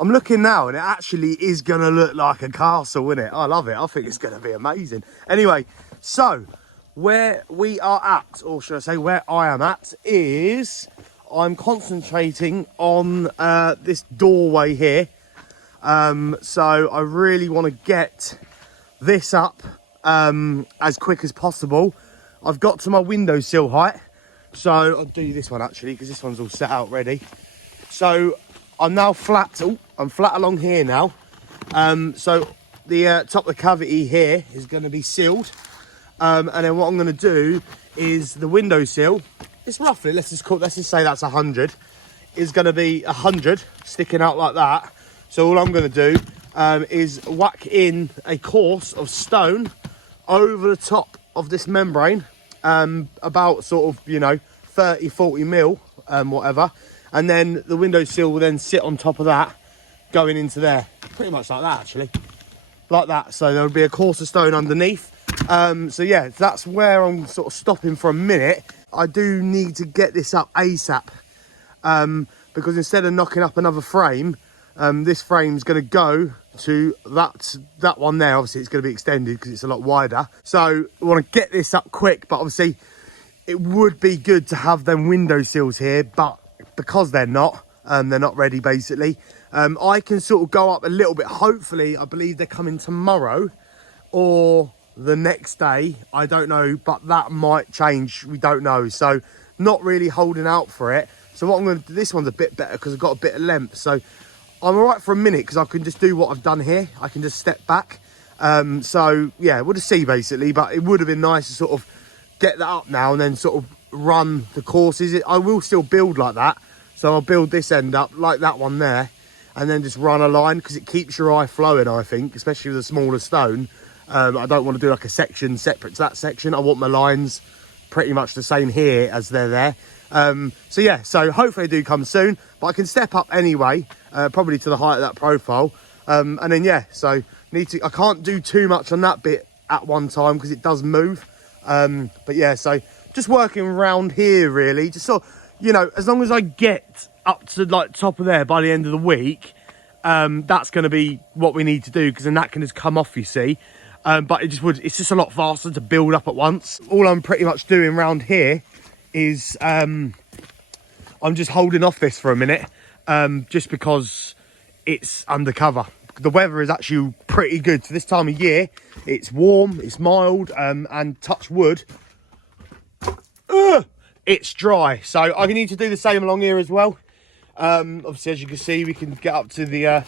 I'm looking now and it actually is going to look like a castle, isn't it? I love it. I think it's going to be amazing. Anyway, so where we are at, or should I say where I am at, is I'm concentrating on this doorway here. So I really want to get this up as quick as possible. I've got to my windowsill height. So I'll do this one actually, because this one's all set out ready. So I'm now flat. Oh, I'm flat along here now. So the top of the cavity here is going to be sealed. And then what I'm going to do is the windowsill. It's roughly, let's just say that's 100. Is going to be 100 sticking out like that. So all I'm going to do is whack in a course of stone over the top of this membrane. About sort of, you know, 30-40 mil, whatever, and then the windowsill will then sit on top of that going into there, pretty much like that actually, like that. So there will be a course of stone underneath. So yeah, that's where I'm sort of stopping for a minute. I do need to get this up ASAP, because instead of knocking up another frame, this frame's going to go to that one there. Obviously it's going to be extended because it's a lot wider, so I want to get this up quick. But obviously it would be good to have them window sills here, but because they're not ready basically, I can sort of go up a little bit. Hopefully, I believe they're coming tomorrow or the next day, I don't know, but that might change, we don't know. So not really holding out for it. So what I'm going to do, this one's a bit better because I've got a bit of length, so I'm all right for a minute because I can just do what I've done here. I can just step back. So yeah, we'll just see basically, but it would have been nice to sort of get that up now and then sort of run the courses. I will still build like that. So I'll build this end up like that one there and then just run a line, because it keeps your eye flowing, I think, especially with a smaller stone. I don't want to do like a section separate to that section. I want my lines pretty much the same here as they're there. So yeah, so hopefully they do come soon, but I can step up anyway, probably to the height of that profile. And then yeah, so I can't do too much on that bit at one time because it does move. But yeah, so just working around here really, just sort of, you know, as long as I get up to like top of there by the end of the week, that's going to be what we need to do, because then that can just come off, you see. But it's just a lot faster to build up at once. All I'm pretty much doing around here is I'm just holding off this for a minute, just because it's undercover. The weather is actually pretty good. So this time of year, it's warm, it's mild, and touch wood, it's dry. So I need to do the same along here as well. Obviously, as you can see, we can get up to the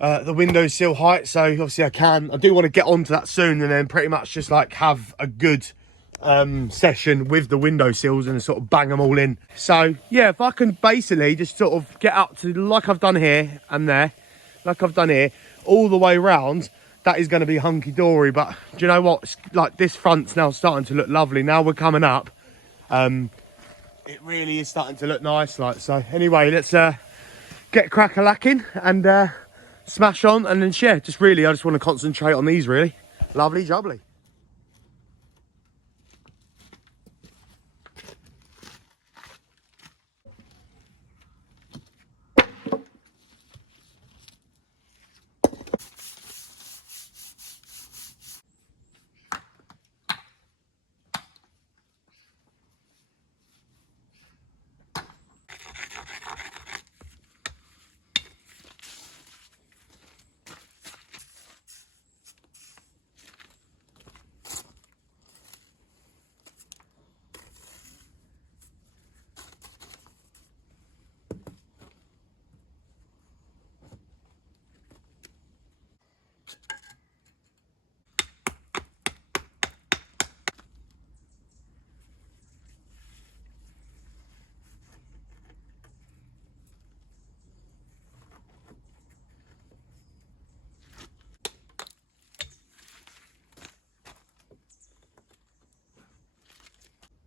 windowsill height. So obviously I do want to get onto that soon, and then pretty much just like have a good session with the windowsills and sort of bang them all in. So yeah, if I can basically just sort of get up to like I've done here and there, like I've done here, all the way around, that is going to be hunky-dory. But do you know what? It's like this front's now starting to look lovely. Now we're coming up, it really is starting to look nice. Like, so anyway, let's get crack-a-lacking and smash on, and then yeah, just really I just want to concentrate on these really. Lovely jubbly.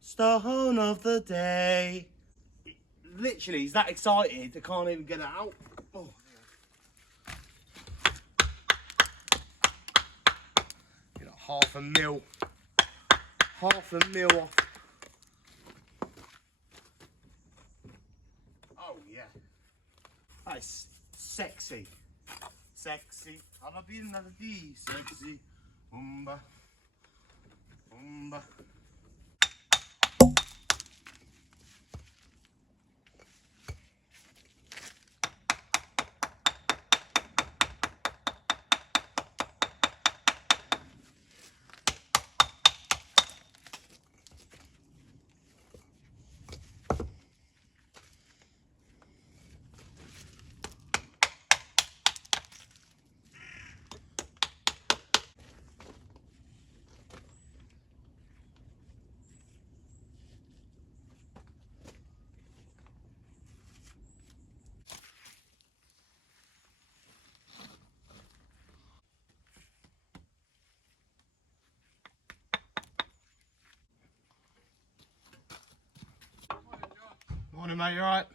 Stone of the day. Literally, he's that excited, I can't even get it out. Oh. Get like half a mil off. Oh yeah, that's sexy. Sexy. Alla pinna di sexy. Umba. Umba. Morning, mate, you alright?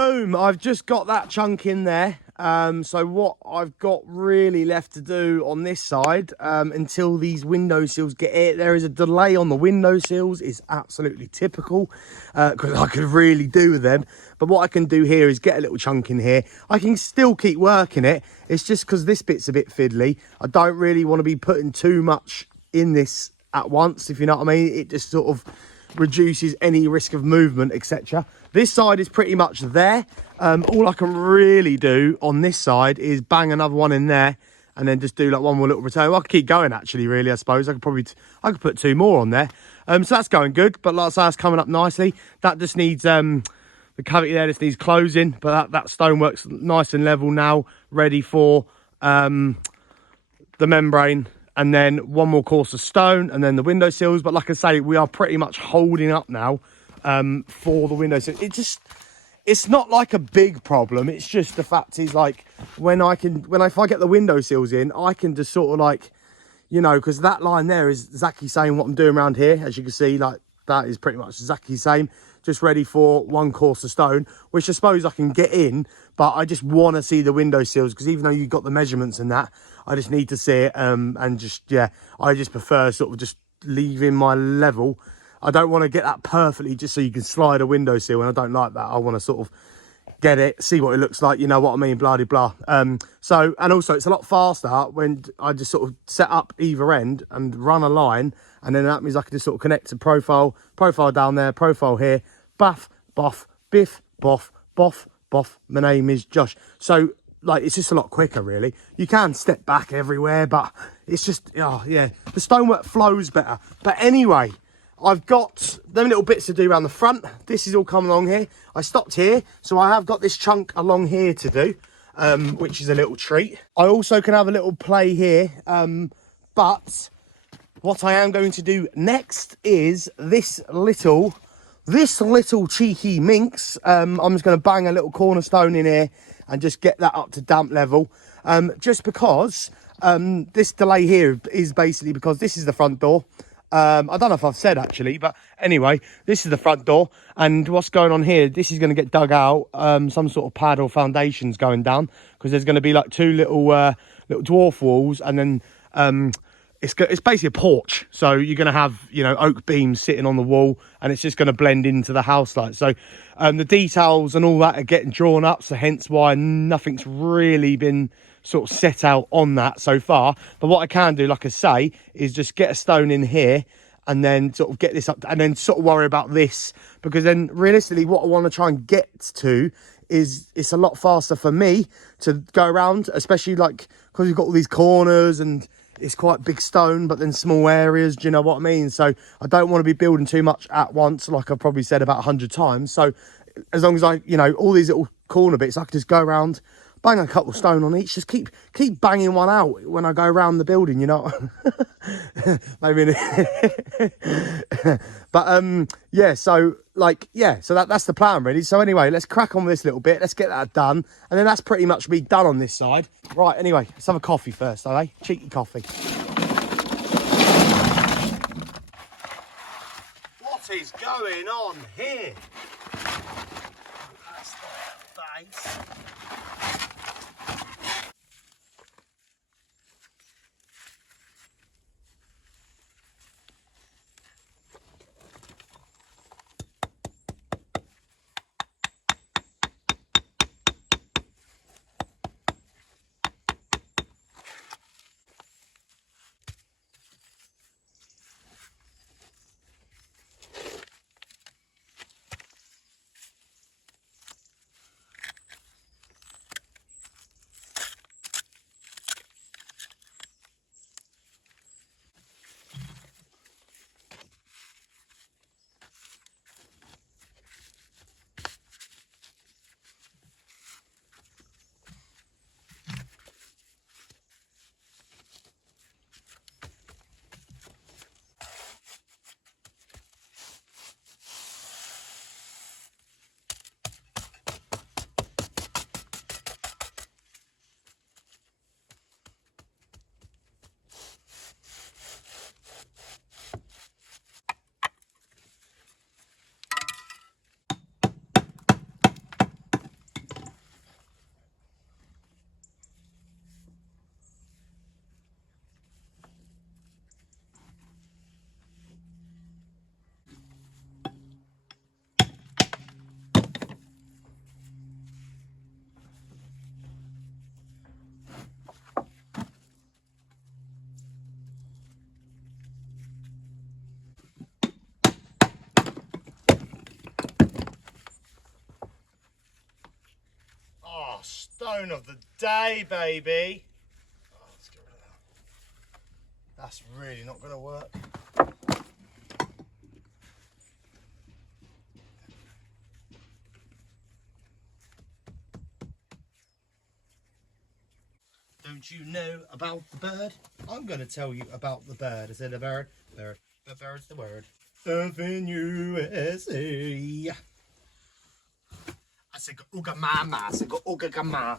boom, I've just got that chunk in there. So what I've got really left to do on this side, until these windowsills get it, there is a delay on the windowsills. It's absolutely typical, because I could really do with them. But what I can do here is get a little chunk in here. I can still keep working it. It's just because this bit's a bit fiddly. I don't really want to be putting too much in this at once, if you know what I mean. It just sort of reduces any risk of movement, etc. This side is pretty much there. All I can really do on this side is bang another one in there and then just do like one more little return. Well, I could keep going actually, really, I suppose. I could put 2 more on there. So that's going good, but like I say, that's coming up nicely. That just needs the cavity there just needs closing, but that stonework's nice and level now, ready for the membrane. And then one more course of stone and then the windowsills. But like I say, we are pretty much holding up now for the windowsills. It's not like a big problem. It's just the fact is, like, if I get the windowsills in, I can just sort of like, you know, because that line there is exactly saying what I'm doing around here. As you can see, like, that is pretty much exactly the same. Just ready for one course of stone, which I suppose I can get in, but I just want to see the windowsills, because even though you've got the measurements and that, I just need to see it. And just, yeah, I just prefer sort of just leaving my level. I don't want to get that perfectly just so you can slide a windowsill, and I don't like that. I want to sort of get it, see what it looks like, you know what I mean, blah, blah, blah. So, and also it's a lot faster when I just sort of set up either end and run a line, and then that means I can just sort of connect to profile down there, profile here, baff, boff, biff, boff, boff, boff, my name is Josh. So, like, it's just a lot quicker, really. You can step back everywhere, but it's just, oh, yeah, the stonework flows better. But anyway, I've got them little bits to do around the front. This is all coming along here. I stopped here, so I have got this chunk along here to do, which is a little treat. I also can have a little play here, but what I am going to do next is this little cheeky minx. I'm just going to bang a little cornerstone in here and just get that up to damp level. Just because this delay here is basically because this is the front door. I don't know if I've said actually, but anyway, this is the front door, and what's going on here, this is going to get dug out, some sort of pad or foundations going down, because there's going to be like 2 little dwarf walls, and then it's basically a porch, so you're going to have, you know, oak beams sitting on the wall, and it's just going to blend into the house light. So the details and all that are getting drawn up, so hence why nothing's really been sort of set out on that so far. But what I can do, like I say, is just get a stone in here and then sort of get this up, and then sort of worry about this, because then realistically what I want to try and get to is it's a lot faster for me to go around, especially like because you've got all these corners and it's quite big stone, but then small areas, do you know what I mean? So I don't want to be building too much at once, like I've probably said about 100 times. So as long as I, you know, all these little corner bits, I can just go around, bang a couple stone on each, just keep banging one out when I go around the building, you know. Maybe. But yeah, so like, yeah, so that's the plan really. So anyway, let's crack on with this little bit, let's get that done, and then that's pretty much me done on this side. Right, anyway, let's have a coffee first, eh? Cheeky coffee. What is going on here? That's the base. stone of the day, baby. Oh, let's get rid of that. That's really not going to work. Don't you know about the bird? I'm going to tell you about the bird. I said the bird. Bird. The bird's the word. Up in USA. I said, ooga mama. I said, ooga mama.